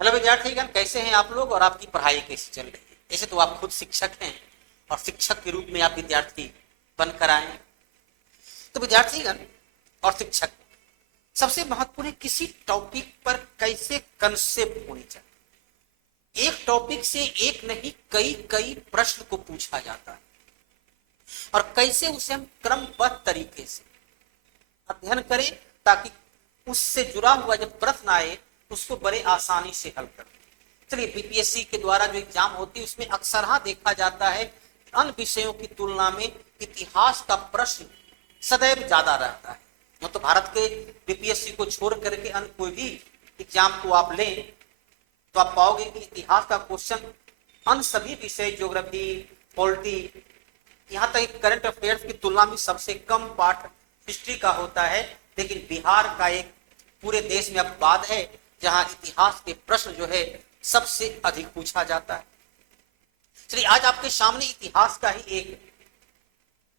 Hello विद्यार्थीगण, कैसे हैं आप लोग और आपकी पढ़ाई कैसी चल रही है। ऐसे तो आप खुद शिक्षक हैं और शिक्षक के रूप में आप विद्यार्थी बनकर आए हैं। तो विद्यार्थीगण और शिक्षक सबसे महत्वपूर्ण है किसी टॉपिक पर कैसे कंसेप्ट होनी चाहिए। एक टॉपिक से एक नहीं कई कई प्रश्न को पूछा जाता है और कैसे उसे हम क्रमबद्ध तरीके से अध्ययन करें ताकि उससे जुड़ा हुआ जब प्रश्न आए उसको बड़े आसानी से हल कर। चलिए, बीपीएससी के द्वारा जो एग्जाम होती है उसमें अक्सर देखा जाता है अन्य विषयों की तुलना में इतिहास का प्रश्न सदैव ज्यादा रहता है। मतलब भारत के बीपीएससी को छोड़ करके अन्य कोई भी एग्जाम को आप लें तो आप पाओगे कि इतिहास का क्वेश्चन अन्य सभी विषय ज्योग्राफी, पॉलिटी, यहाँ तक करंट अफेयर्स की तुलना में सबसे कम पार्ट हिस्ट्री का होता है। लेकिन बिहार का एक पूरे देश में अपवाद है जहां इतिहास के प्रश्न जो है सबसे अधिक पूछा जाता है। चलिए, आज आपके सामने इतिहास का ही एक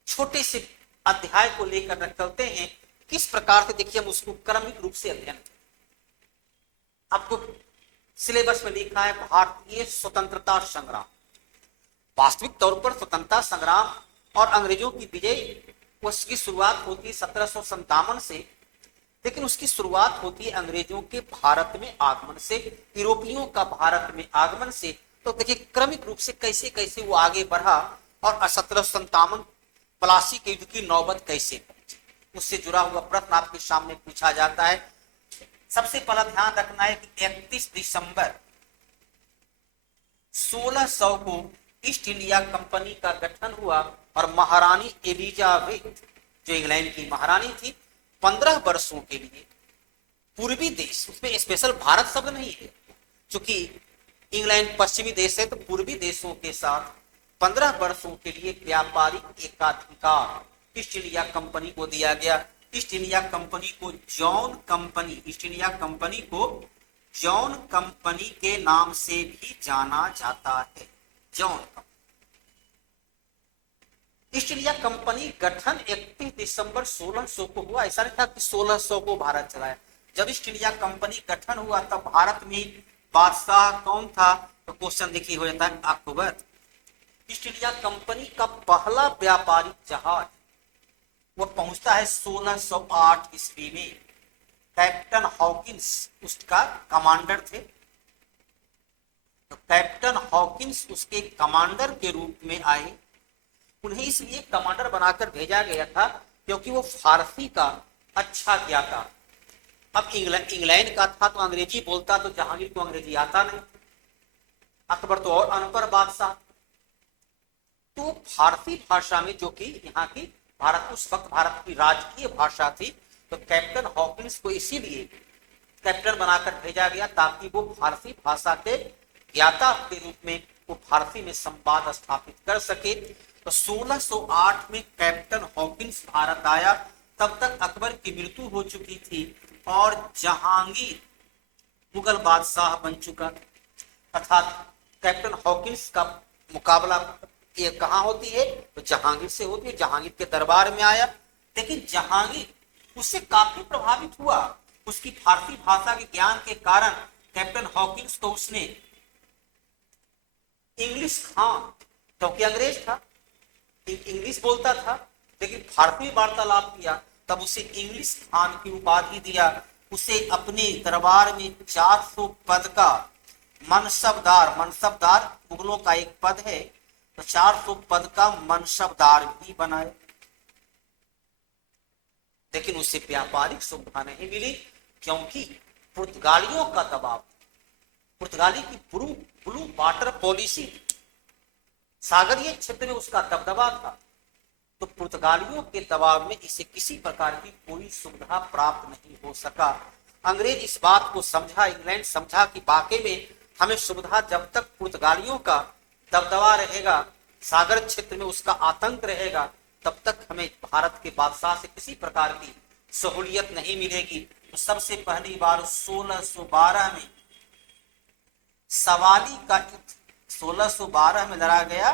छोटे से अध्याय को लेकर रख चलते हैं। किस प्रकार से देखिए हम उसको क्रमिक रूप से अध्ययन करें। आपको सिलेबस में लिखा है भारतीय स्वतंत्रता संग्राम। वास्तविक तौर पर स्वतंत्रता संग्राम और अंग्रेजों की विजय उसकी शुरुआत होती है 1757 से, लेकिन उसकी शुरुआत होती है अंग्रेजों के भारत में आगमन से, यूरोपियों का भारत में आगमन से। तो देखिए क्रमिक रूप से कैसे कैसे वो आगे बढ़ा और 1757 पलासी के युद्ध की नौबत कैसे पहुंची, उससे जुड़ा हुआ प्रश्न आपके सामने पूछा जाता है। सबसे पहला ध्यान रखना है कि 31 दिसंबर 1600 को ईस्ट इंडिया कंपनी का गठन हुआ और महारानी एलिजाबेथ जो इंग्लैंड की महारानी थी 15 वर्षों के लिए पूर्वी देश, उसमें स्पेशल भारत शब्द नहीं है क्योंकि इंग्लैंड पश्चिमी देश है, तो पूर्वी देशों के साथ 15 वर्षों के लिए व्यापारिक एकाधिकार ईस्ट इंडिया कंपनी को दिया गया। ईस्ट इंडिया कंपनी को John company, east India company को जॉन कंपनी के नाम से भी जाना जाता है। John company. East India company गठन 31 दिसंबर 1600 को हुआ। ऐसा नहीं था कि 1600 को भारत चलाया। जब ईस्ट इंडिया कंपनी गठन हुआ तब भारत में बादशाह कौन था, तो क्वेश्चन देखिए हो जाता है अकबर। ईस्ट इंडिया कंपनी का पहला व्यापारिक जहाज वो पहुंचता है 1608 ईस्वी में। कैप्टन हॉकिंस उसका कमांडर थे। तो कैप्टन हॉकिंस उसके कमांडर के रूप में आए। उन्हें इसलिए कमांडर बनाकर भेजा गया था क्योंकि वो फारसी का अच्छा ज्ञाता। अब इंग्लैंड का था तो अंग्रेजी बोलता, तो जहांगीर को अंग्रेजी आता नहीं। अकबर तो और अनपढ़ बादशाह। तो फारसी भाषा में, जो कि यहाँ की भारत उस वक्त भारत की राजकीय भाषा थी, तो कैप्टन हॉकिंस को इसीलिए कैप्टन बनाकर भेजा गया ताकि वो फारसी भाषा के ज्ञाता के रूप में वो फारसी में संवाद स्थापित कर सके। तो 1608 में कैप्टन हॉकिंस भारत आया। तब तक अकबर की मृत्यु हो चुकी थी और जहांगीर मुगल बादशाह बन चुका। अर्थात कैप्टन हॉकिंस का मुकाबला ये कहाँ होती है, तो जहांगीर से होती है। जहांगीर के दरबार में आया, लेकिन जहांगीर उससे काफी प्रभावित हुआ। उसकी फारसी भाषा के ज्ञान के कारण कैप्टन हॉकिंस को उसने इंग्लिश खान, क्योंकि अंग्रेज था, इंग्लिश बोलता था, लेकिन फारसी वार्तालाप किया, तब उसे इंग्लिश खान की उपाधि दिया। उसे अपने दरबार में 400 पद का मनसबदार, मनसबदार मुगलों का एक पद है, तो 400 पद का मनसबदार भी बनाए। लेकिन उसे व्यापारिक सुविधा नहीं मिली क्योंकि पुर्तगालियों का दबाव, पुर्तगाली की ब्लू वाटर पॉलिसी, सागरीय क्षेत्र में उसका दबदबा था। तो पुर्तगालियों के दबाव में इसे किसी प्रकार की कोई सुविधा प्राप्त नहीं हो सका। अंग्रेज इस बात को समझा, इंग्लैंड समझा कि वाकई में हमें सुविधा, जब तक पुर्तगालियों का दबदबा रहेगा, सागर क्षेत्र में उसका आतंक रहेगा, तब तक हमें भारत के बादशाह से किसी प्रकार की सहूलियत नहीं मिलेगी। तो सबसे पहली बार 1612 में सवाली का युद्ध 1612 में लड़ा गया।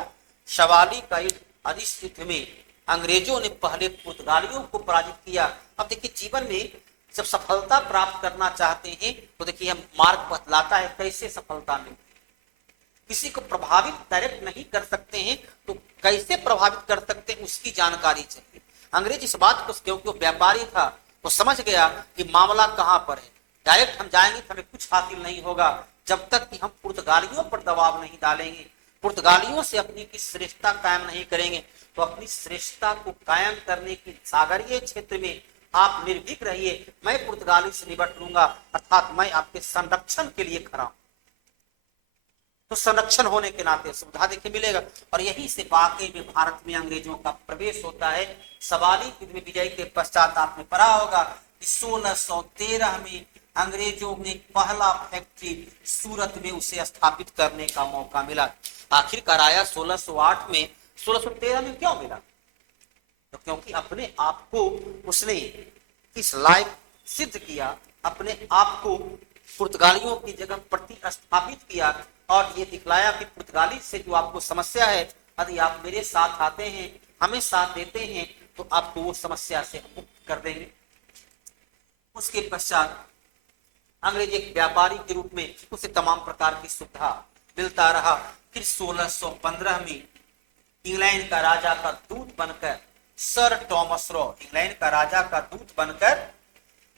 सवाली का युद्ध, और इस युद्ध में अंग्रेजों ने पहले पुर्तगालियों को पराजित किया। अब देखिए जीवन में जब सफलता प्राप्त करना चाहते हैं तो देखिए हम मार्ग बतलाता है कैसे सफलता मिलती है। किसी को प्रभावित डायरेक्ट नहीं कर सकते हैं तो कैसे प्रभावित कर सकते हैं उसकी जानकारी चाहिए। अंग्रेज इस बात को, क्योंकि वो व्यापारी था, वो समझ गया कि मामला कहां पर है। डायरेक्ट हम जाएंगे तो हमें कुछ हासिल नहीं होगा जब तक कि हम पुर्तगालियों पर दबाव नहीं डालेंगे, पुर्तगालियों से अपनी की श्रेष्ठता कायम नहीं करेंगे। तो अपनी श्रेष्ठता को कायम करने की सागरीय क्षेत्र में आप निर्भीक रहिए, मैं पुर्तगाली से निपट लूंगा, अर्थात मैं आपके संरक्षण के लिए खड़ा हूं। तो संरक्षण होने के नाते सुविधा देखिए मिलेगा। और यही से वाकई में भारत में अंग्रेजों का प्रवेश होता है। सवाली युद्ध में विजय के पश्चात आपने पढ़ा होगा कि 1613 में अंग्रेजों ने पहला फैक्ट्री सूरत में उसे स्थापित करने का मौका मिला। आखिरकार आया 1608 में, 1613 में क्यों मिला? तो क्योंकि अपने आप को उसने इस लायक सिद्ध किया, अपने आप को पुर्तगालियों की जगह प्रतिस्थापित किया और ये दिखलाया कि पुर्तगाली से जो आपको समस्या है, यदि आप मेरे साथ आते हैं, हमें साथ देते हैं, तो आपको वो समस्या से मुक्त कर देंगे। उसके पश्चात अंग्रेज एक व्यापारी के रूप में उसे तमाम प्रकार की सुविधा मिलता रहा। फिर 1615 में इंग्लैंड का राजा का दूत बनकर सर टॉमस रो, इंग्लैंड का राजा का दूत बनकर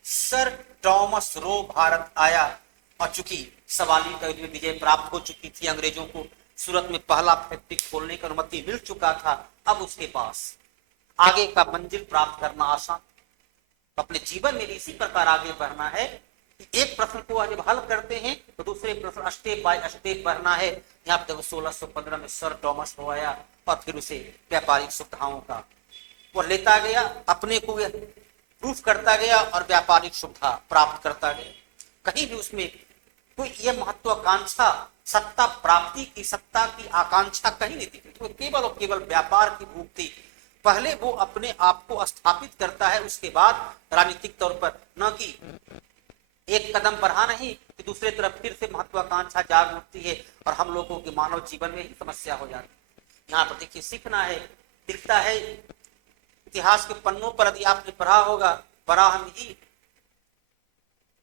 सर टॉमस रो भारत आया। और चूंकि सवाली का युद्ध में विजय प्राप्त हो चुकी थी, अंग्रेजों को सूरत में पहला फैक्ट्री खोलने की अनुमति मिल चुका था, अब उसके पास आगे का मंजिल प्राप्त करना आसान। अपने जीवन में इसी प्रकार आगे बढ़ना है कि एक प्रश्न को जब हल करते हैं तो दूसरे प्रश्न स्टेप बाय स्टेप बढ़ना है। यहाँ पर 1615 में सर टॉमस रो आया और फिर उसे व्यापारिक सुविधाओं का वो लेता गया, अपने को प्रूफ करता गया और व्यापारिक सुविधा प्राप्त करता गया। कहीं भी उसमें कोई यह महत्वाकांक्षा सत्ता प्राप्ति की, सत्ता की आकांक्षा कहीं नहीं दिखी, तो केवल और केवल व्यापार की भूख थी। पहले वो अपने आप को स्थापित करता है, उसके बाद राजनीतिक तौर पर, न कि एक कदम बढ़ा नहीं कि दूसरे तरफ फिर से महत्वाकांक्षा जाग उठती है और हम लोगों के मानव जीवन में ही समस्या हो जाती है। यहाँ पर देखिए सीखना है, दिखता है इतिहास के पन्नों पर, यदि आपने पढ़ा होगा, बराहम ही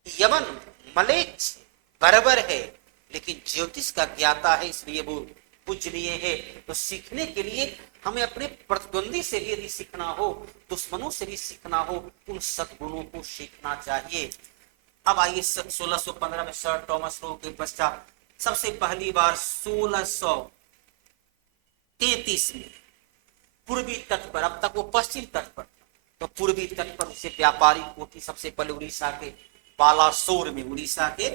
यमन मलेच्छ बराबर है लेकिन ज्योतिष का ज्ञाता है, इसलिए वो पूजनीय है। तो सीखने के लिए हमें अपने प्रतिद्वंदी से भी यदि सीखना हो, दुश्मनों से भी सीखना हो, उन सद्गुणों को सीखना चाहिए। अब आइए 1615 में सर टॉमस रो के पश्चात सबसे पहली बार 1633 में पूर्वी तट पर, अब तक वो पश्चिम तट पर, तो पूर्वी तट पर उसे व्यापारी कोठी सबसे पहले उड़ीसा के बालासोर में, उड़ीसा के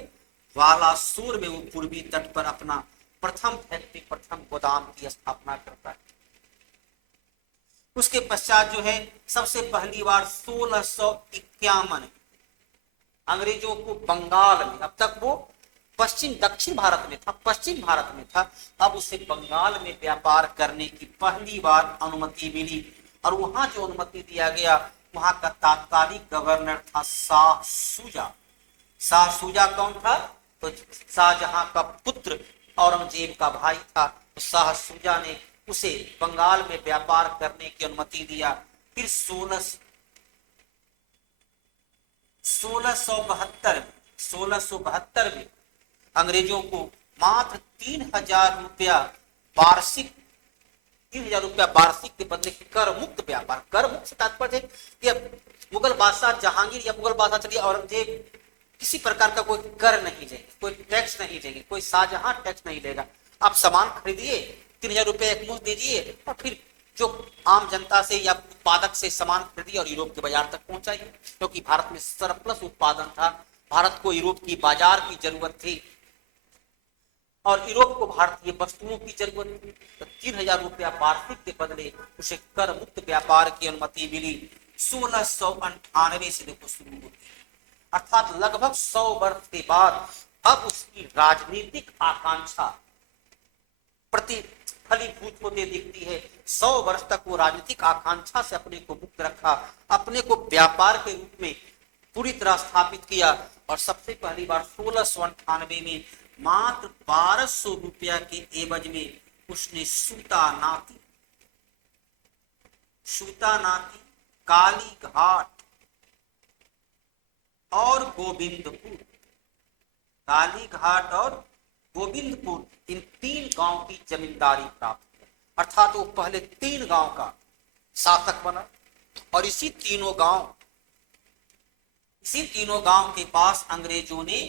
बालासोर में वो पूर्वी तट पर अपना प्रथम फैक्ट्री, प्रथम गोदाम की स्थापना करता है। उसके पश्चात जो है सबसे पहली बार 1651 अंग्रेजों को बंगाल में, अब तक वो पश्चिम दक्षिण भारत में था, पश्चिम भारत में था, अब उसे बंगाल में व्यापार करने की पहली बार अनुमति मिली। और वहां जो अनुमति दिया गया, वहां का तात्कालिक गवर्नर था शाह सूजा। शाह सूजा कौन था? तो शाहजहां का पुत्र औरंगजेब का भाई था। तो शाह सूजा ने उसे बंगाल में व्यापार करने की अनुमति दिया। फिर 1672 में अंग्रेजों को मात्र 3000 रुपया वार्षिक, 3000 रुपया वार्षिक के बदले कर मुक्त व्यापार, कर मुक्त से तात्पर्य है मुगल बादशाह जहांगीर या मुगल बादशाह चलिए औरंगजेब किसी प्रकार का कोई कर नहीं देंगे, कोई टैक्स नहीं देंगे, कोई शाहजहां टैक्स नहीं देगा। आप सामान खरीदिए, 3000 रुपये एक मुश्त दीजिए और फिर जो आम जनता से या उत्पादक से सामान खरीदिए और यूरोप के बाजार तक पहुंचाइए, क्योंकि भारत में सरप्लस उत्पादन था, भारत को यूरोप की बाजार की जरूरत थी और यूरोप को भारतीय वस्तुओं की जरूरत थी। तो 3000 रुपया वार्षिक के बदले उसे कर मुक्त व्यापार की अनुमति मिली। 1698 से देखो शुरू होती है, अर्थात लगभग 100 वर्ष के बाद अब उसकी राजनीतिक आकांक्षा प्रतिफलीभूत होते दिखती है। 100 वर्ष तक वो राजनीतिक आकांक्षा से अपने को मुक्त रखा, अपने को व्यापार के रूप में पूरी तरह स्थापित किया। और सबसे पहली बार 1698 में मात्र 1200 रुपया के एवज में उसने सूता नाती, काली घाट और गोविंदपुर, कालीघाट और गोविंदपुर, इन 3 गांव की जमींदारी प्राप्त की। अर्थात वो पहले 3 गांव का शासक बना और इसी तीनों गांव के पास अंग्रेजों ने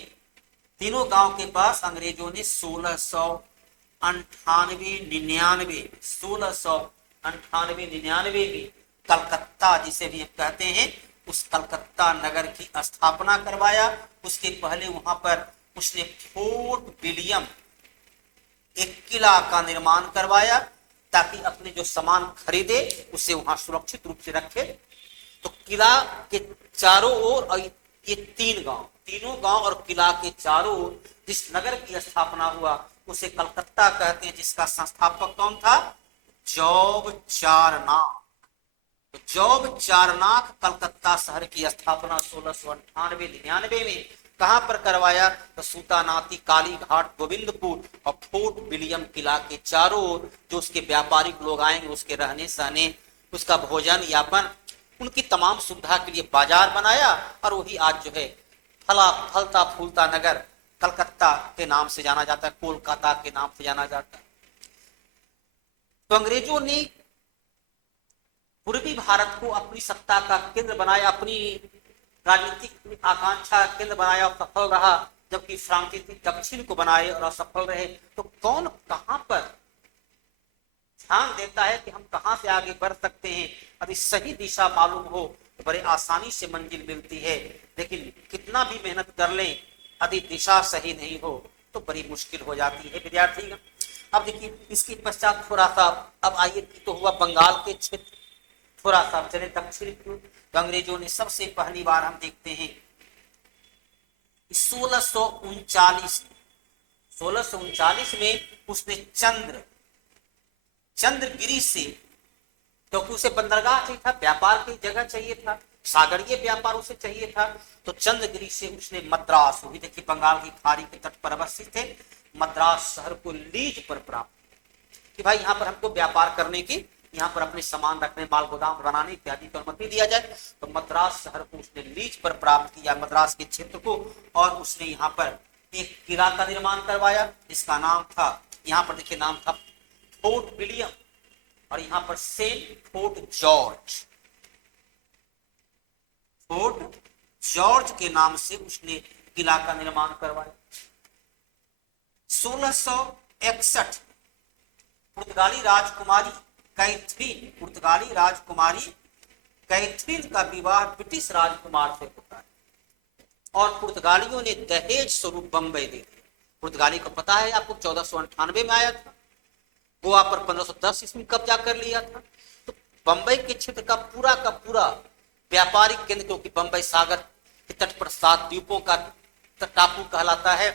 1698-99 में कलकत्ता, जिसे भी हम कहते हैं, उस कलकत्ता नगर की स्थापना करवाया। उसके पहले वहां पर उसने फोर्ट विलियम, एक किला का निर्माण करवाया ताकि अपने जो सामान खरीदे उसे वहां सुरक्षित रूप से रखे। तो किला के चारों ओर, और ये 3 गांव और किला के चारों ओर जिस नगर की स्थापना हुआ उसे कलकत्ता कहते हैं, जिसका संस्थापक कौन था? जॉब चारनाक। तो जॉब चारनाक कलकत्ता शहर की स्थापना 1698-99 में कहां पर करवाया? तो सूतानाती, कालीघाट, गोविंदपुर और फोर्ट विलियम किला के चारों ओर जो उसके व्यापारिक लोग आएंगे उसके रहने सहने, उसका भोजन यापन, उनकी तमाम सुविधा के लिए बाजार बनाया। और वही आज जो है फलता फूलता नगर कलकत्ता के नाम से जाना जाता है, कोलकाता के नाम से जाना जाता है। तो अंग्रेजों ने पूर्वी भारत को अपनी सत्ता का केंद्र बनाया, अपनी राजनीतिक आकांक्षा केंद्र बनाया और सफल रहा, जबकि फ्रांसीसी दक्षिण को बनाए और असफल रहे। तो कौन कहां पर ध्यान देता है कि हम कहां से आगे बढ़ सकते हैं? यदि सही दिशा मालूम हो तो बड़े आसानी से मंजिल मिलती है, लेकिन कितना भी मेहनत कर लें यदि दिशा सही नहीं हो तो बड़ी मुश्किल हो जाती है विद्यार्थी। अब देखिए इसके पश्चात थोड़ा सा, अब आइए तो हुआ बंगाल के क्षेत्र, थोड़ा सा चले दक्षिण की ओर। तो अंग्रेजों ने सबसे पहली बार हम देखते हैं 1639 में उसने चंद्रगिरी से, क्योंकि उसे बंदरगाह चाहिए था, व्यापार की जगह चाहिए था, सागरीय व्यापार उसे चाहिए था, तो चंद्रगिरी से उसने मद्रास, वो भी देखिए बंगाल की खाड़ी के तट पर अवस्थित थे, मद्रास शहर को लीज पर प्राप्त कि भाई यहाँ पर हमको व्यापार करने की, यहाँ पर अपने सामान रखने, माल गोदाम बनाने इत्यादि की अनुमति दिया जाए। तो मद्रास शहर को उसने लीज पर प्राप्त किया, मद्रास के क्षेत्र को, और उसने यहाँ पर एक किला का निर्माण करवाया जिसका नाम था, यहाँ पर देखिए नाम था फोर्ट विलियम, और यहाँ पर सेंट फोर्ट जॉर्ज के नाम से उसने किला का निर्माण करवाया। 1661 पुर्तगाली राजकुमारी कैथरीन का विवाह ब्रिटिश राजकुमार से होता है, और पुर्तगालियों ने दहेज स्वरूप बंबई दे दिया। पुर्तगाली को पता है आपको 1498 में आया था, गोवा पर 1510 ईस्वी कब्जा कर लिया था। तो बंबई के क्षेत्र का पूरा व्यापारिक केंद्र, क्योंकि बंबई सागर के तट पर 7 द्वीपों का टापू कहलाता है,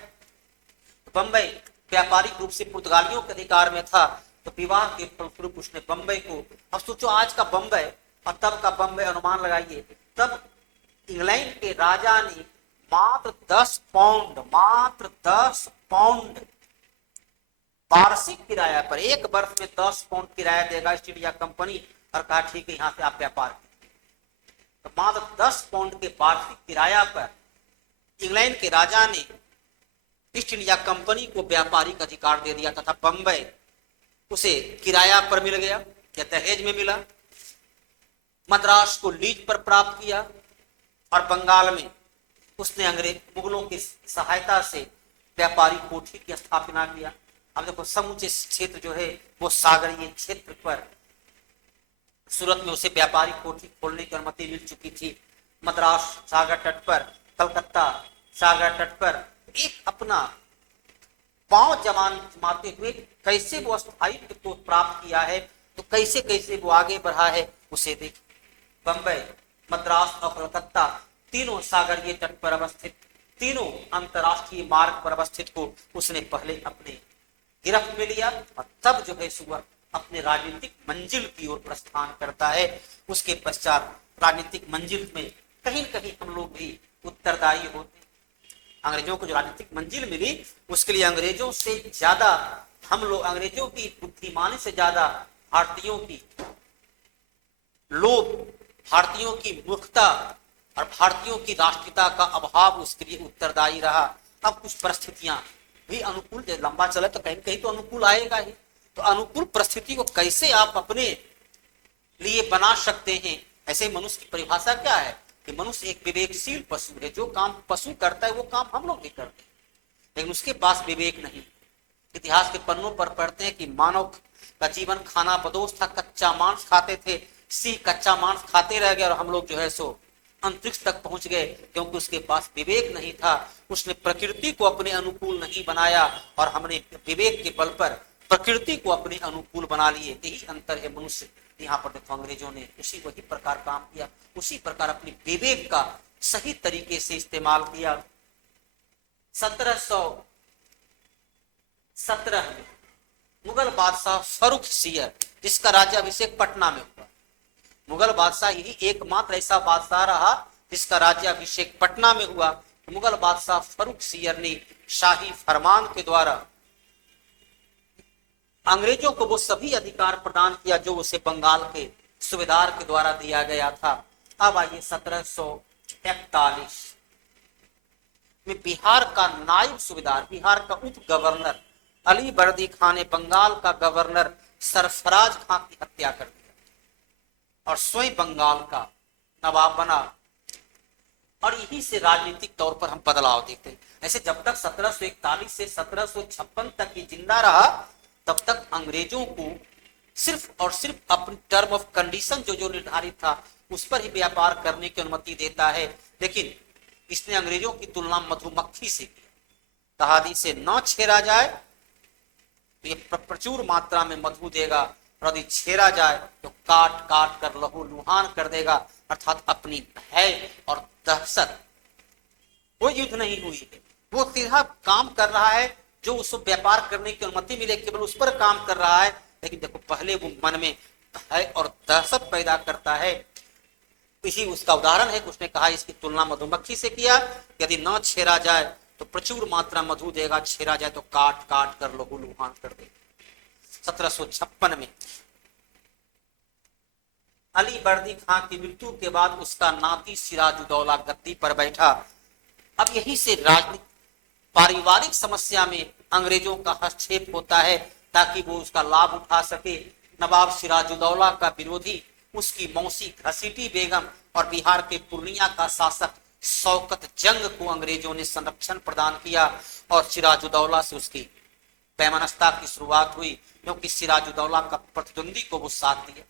बंबई व्यापारिक रूप से पुर्तगालियों के अधिकार में था। तो विवाह के फलस्वरूप उसने बंबई को, अब सोचो आज का बंबई और तब का बंबई, अनुमान लगाइए, तब इंग्लैंड के राजा ने मात्र 10 पाउंड वार्षिक किराया पर, एक वर्ष में 10 पाउंड किराया देगा ईस्ट इंडिया कंपनी, और कहा ठीक है यहाँ से आप व्यापार कीजिए। तो मात्र 10 पाउंड के वार्षिक किराया पर इंग्लैंड के राजा ने ईस्ट इंडिया कंपनी को व्यापारिक अधिकार दे दिया तथा बंबई उसे किराया पर मिल गया या दहेज में मिला। मद्रास को लीज पर प्राप्त किया, और बंगाल में उसने मुगलों की सहायता से व्यापारिक कोठी की स्थापना किया। अब देखो समूचे क्षेत्र जो है वो सागरीय क्षेत्र पर, सूरत में उसे व्यापारिक कोठी खोलने की अनुमति मिल चुकी थी। मद्रास सागर तट पर, कलकत्ता सागर तट पर एक अपना पांव जमाते हुए कैसे वो स्थायित्व को प्राप्त किया है, तो कैसे कैसे वो आगे बढ़ा है उसे देख। बंबई, मद्रास और कलकत्ता तीनों सागरीय तट पर अवस्थित, तीनों अंतरराष्ट्रीय मार्ग पर अवस्थित को उसने पहले अपने गिरफ्त में लिया, और तब जो है सुबह अपने राजनीतिक मंजिल की ओर प्रस्थान करता है। उसके पश्चात राजनीतिक मंजिल में कहीं कहीं हम लोग भी उत्तरदायी होते। अंग्रेजों को जो राजनीतिक मंजिल मिली उसके लिए अंग्रेजों से ज्यादा हम लोग, अंग्रेजों की बुद्धिमानी से ज्यादा भारतीयों की लोभ, भारतीयों की मूर्खता और भारतीयों की राष्ट्रीयता का अभाव उसके लिए उत्तरदायी रहा। अब कुछ परिस्थितियां भी अनुकूल, लंबा चले तो कहीं कहीं तो अनुकूल आएगा ही। तो अनुकूल परिस्थिति को कैसे आप अपने लिए बना सकते हैं? ऐसे मनुष्य की परिभाषा क्या है कि मनुष्य एक विवेकशील पशु है। जो काम पशु करता है वो काम हम लोग भी करते हैं, लेकिन उसके पास विवेक नहीं। इतिहास के पन्नों पर पढ़ते हैं कि मानव का जीवन खाना बदोश था, कच्चा मांस खाते थे, सी कच्चा मांस खाते रह गए और हम लोग जो है सो अंतरिक्ष तक पहुंच गए, क्योंकि उसके पास विवेक नहीं था। उसने प्रकृति को अपने अनुकूल नहीं बनाया और हमने विवेक के बल पर प्रकृति को अपने अनुकूल बना लिए। यही अंतर है मनुष्य। यहाँ पर देखो अंग्रेजों ने वही प्रकार काम किया, उसी प्रकार अपने विवेक का सही तरीके से इस्तेमाल किया। 1717 में मुगल बादशाह फर्रुखसियर, जिसका राज्याभिषेक पटना में हुआ, मुगल बादशाह यही एकमात्र ऐसा बादशाह रहा जिसका राज्याभिषेक पटना में हुआ। मुगल बादशाह फर्रुखसियर ने शाही फरमान के द्वारा अंग्रेजों को वो सभी अधिकार प्रदान किया जो उसे बंगाल के सूबेदार के द्वारा दिया गया था। अब आइए 1741 में बिहार का नायब सूबेदार, बिहार का उप गवर्नर अली बर्दी खान ने बंगाल का गवर्नर सरफराज खान की हत्या कर दिया और स्वयं बंगाल का नवाब बना। और यही से राजनीतिक तौर पर हम बदलाव देखते हैं। ऐसे जब तक 1741 से 1756 तक ही जिंदा रहा, तब तक अंग्रेजों को सिर्फ और सिर्फ अपनी टर्म ऑफ कंडीशन जो निर्धारित था उस पर ही व्यापार करने की अनुमति देता है। लेकिन इसने अंग्रेजों की तुलना मधुमक्खी से की। तहादी से न छेड़ा जाए तो ये प्रचुर मात्रा में मधु देगा, और यदि छेड़ा जाए तो काट काट कर लहू लुहान कर देगा। अर्थात अपनी भय और दहशत, कोई युद्ध नहीं हुई है, वो सीधा काम कर रहा है जो उसको व्यापार करने की अनुमति मिले, केवल उस पर काम कर रहा है। लेकिन देखो पहले वो मन में भय और दहशत पैदा करता है। इसी उसका उदाहरण है कि उसने कहा इसकी तुलना मधुमक्खी से किया, यदि न छेड़ा जाए तो प्रचुर मात्रा मधु देगा, छेड़ा जाए तो काट काट कर लहू लुहान कर देगा। 1756 में अली बर्दी खां की मृत्यु के बाद उसका नाती सिराजुद्दौला गद्दी पर बैठा। अब यही से राजनीतिक पारिवारिक समस्या में अंग्रेजों का हस्तक्षेप होता है ताकि वो उसका लाभ उठा सके। नवाब सिराजुद्दौला का विरोधी उसकी मौसी घसीटी बेगम और बिहार के पूर्णिया का शासक शौकत जंग को अंग्रेजों ने संरक्षण प्रदान किया और सिराजुद्दौला से उसकी पैमानस्ता की शुरुआत हुई, क्योंकि सिराजुद्दौला का प्रतिद्वंदी को वो साथ दिया।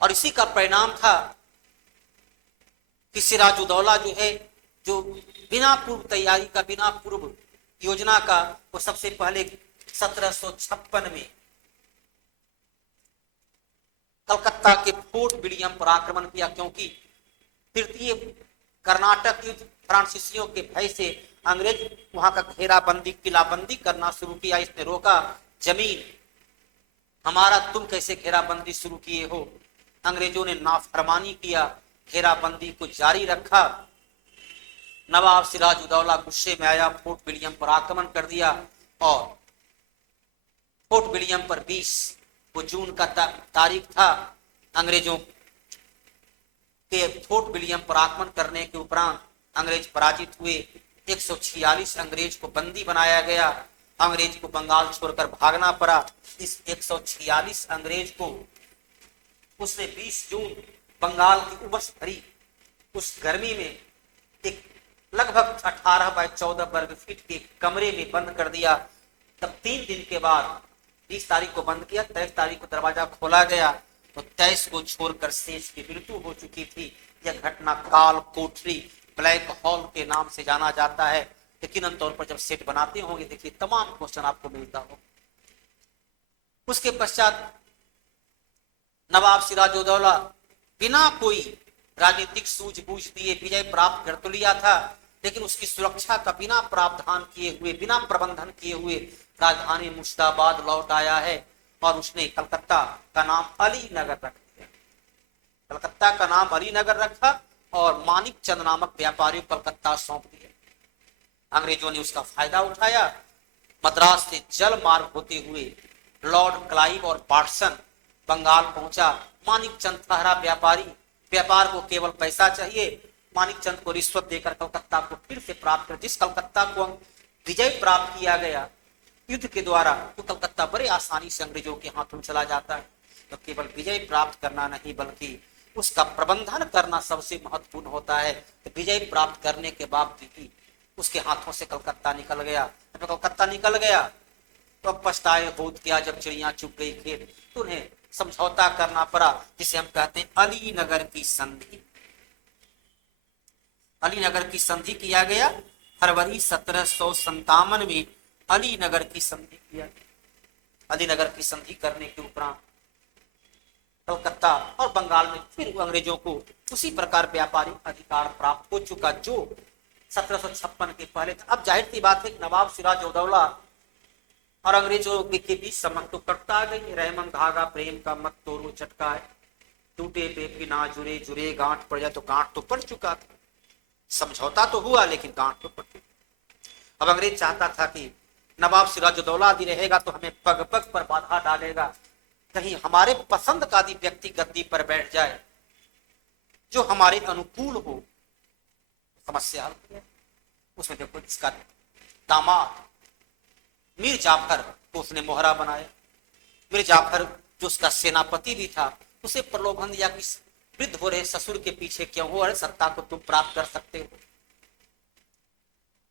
और इसी का परिणाम था कि सिराजुद्दौला जो है, जो बिना पूर्व तैयारी का, बिना पूर्व योजना का, वो सबसे पहले 1756 में कलकत्ता के फोर्ट विलियम पर आक्रमण किया, क्योंकि तृतीय कर्नाटक युद्ध फ्रांसीसियों के भय से अंग्रेज वहां का घेराबंदी, किलाबंदी करना शुरू किया। इसने रोका, जमीन हमारा, तुम कैसे घेराबंदी शुरू किए हो? अंग्रेजों ने नाफरमानी किया, घेराबंदी को जारी रखा। नवाब सिराजुद्दौला गुस्से में आया, फोर्ट विलियम पर आक्रमण कर दिया और फोर्ट विलियम पर 20 जून का तारीख था। अंग्रेजों के फोर्ट विलियम पर आक्रमण करने के उपरांत अंग्रेज पराजित हुए। 146 अंग्रेज को बंदी बनाया गया। अंग्रेज को बंगाल छोड़कर भागना पड़ा। इस 146 अंग्रेज को उसने 20 जून बंगाल की उमस भरी उस गर्मी में एक लगभग 18 बाय 14 वर्ग फीट के कमरे में बंद कर दिया। तब 3 दिन के बाद 20 तारीख को बंद किया, 23 तारीख को दरवाजा खोला गया तो 23 को छोड़कर शेष की मृत्यु हो चुकी थी। यह घटना काल कोठरी, ब्लैक हॉल के नाम से जाना जाता है। यकीनन तौर पर जब सेट बनाते होंगे, देखिए तमाम क्वेश्चन आपको मिलता हो। उसके पश्चात नवाब सिराजुद्दौला बिना कोई राजनीतिक सूझबूझ दिए विजय प्राप्त कर तो लिया था, लेकिन उसकी सुरक्षा का बिना प्रावधान किए हुए, बिना प्रबंधन किए हुए राजधानी मुर्शिदाबाद लौट आया है और उसने कलकत्ता का नाम अली नगर रख दिया। कलकत्ता का नाम अली नगर रखा और मानिक चंद नामक व्यापारी को कलकत्ता सौंप दिया। अंग्रेजों ने उसका फायदा उठाया। मद्रास से जल मार्ग होते हुए लॉर्ड क्लाइव और पार्सन बंगाल पहुंचा। मानिक चंद थहरा व्यापारी व्यापार को केवल पैसा चाहिए। मानिकचंद को रिश्वत देकर कलकत्ता को फिर से प्राप्त कर, जिस कलकत्ता को विजय प्राप्त किया गया युद्ध के द्वारा, तो कलकत्ता बड़े आसानी से अंग्रेजों के हाथों में चला जाता है। तो केवल विजय प्राप्त करना नहीं बल्कि उसका प्रबंधन करना सबसे महत्वपूर्ण होता है। तो विजय प्राप्त करने के बाद भी उसके हाथों से कलकत्ता निकल गया। जब कलकत्ता निकल गया तो अब पछताए बहुत किया। जब चिड़िया चुग गई खेत तो उन्हें समझौता करना पड़ा, जिसे हम कहते हैं अलीनगर की संधि। अलीनगर की संधि किया गया फरवरी 1757 में अलीनगर की संधि किया गया। अलीनगर की संधि करने के उपरांत कलकत्ता और बंगाल में फिर अंग्रेजों को उसी प्रकार व्यापारिक अधिकार प्राप्त हो चुका जो 1756 के पहले था। अब जाहिर सी बात है नवाब सिराजउद्दौला और अंग्रेजों के बीच समझ तो कटता आ गई। रहमन धागा प्रेम का मत तोड़ो चटका है, टूटे पे भी ना जुड़े, जुड़े गांठ पड़ जाए तो गांठ तो पड़ चुका था। समझौता तो हुआ लेकिन गांठ तो पड़ चुकी। अब अंग्रेज चाहता था कि नवाब सिराजउद्दौला आदि रहेगा तो हमें पग पग पर बाधा डालेगा, कहीं हमारे पसंद का आदि व्यक्ति गद्दी पर बैठ जाए जो हमारे अनुकूल हो, समस्या हल है। उसमें देखो इसका दामाद मीर जाफर को उसने मोहरा बनाया। मीर जाफर जो उसका सेनापति भी था, उसे प्रलोभन दिया कि वृद्ध हो रहे ससुर के पीछे क्यों हो, अरे सत्ता को तुम प्राप्त कर सकते हो,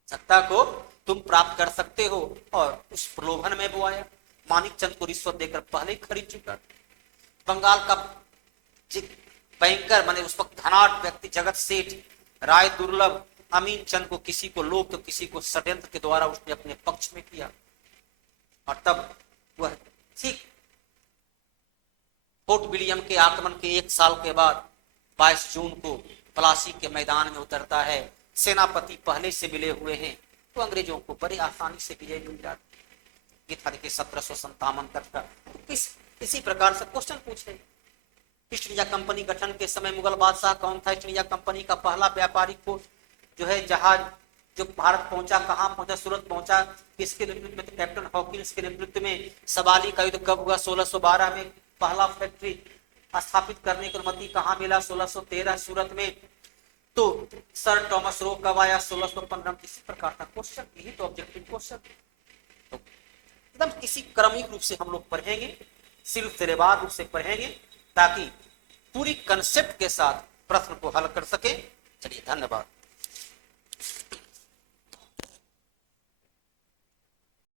सत्ता को तुम प्राप्त कर सकते हो। और उस प्रलोभन में वो आया। मानिकचंद को रिश्वत देकर पहले ही खरीद चुका। बंगाल का बैंकर माने उस वक्त धनाढ़ व्यक्ति जगत सेठ राय दुर्लभ अमीन चंद को किसी को लोभ तो किसी को षड्यंत्र के द्वारा उसने अपने पक्ष में किया। और तब वह ठीक फोर्ट विलियम के आक्रमण के 1 साल के बाद 22 जून को प्लासी के मैदान में उतरता है। सेनापति पहले से मिले हुए हैं तो अंग्रेजों को बड़े आसानी से विजय मिल जाती। ये था देखिए 1757 तक का। इसी प्रकार से क्वेश्चन पूछे ईस्ट इंडिया कंपनी गठन के समय मुगल बादशाह कौन था? ईस्ट इंडिया कंपनी का पहला व्यापारिक फोर्स जो है जहाज जो भारत पहुंचा, कहां पहुंचा? सूरत पहुंचा। किसके नेतृत्व में? कैप्टन हॉकिंस के नेतृत्व में। सवाली का युद्ध कब हुआ? 1612 में। पहला फैक्ट्री स्थापित करने की अनुमति कहां मिला? 1613 सूरत में। तो सर थॉमस रो कब आया? 1615। इसी प्रकार का क्वेश्चन, यही तो ऑब्जेक्टिव क्वेश्चन। तो एकदम इसी क्रमिक रूप से हम लोग पढ़ेंगे, सिलसिलेवार रूप से पढ़ेंगे ताकि पूरी कंसेप्ट के साथ प्रश्न को हल कर सके। चलिए धन्यवाद।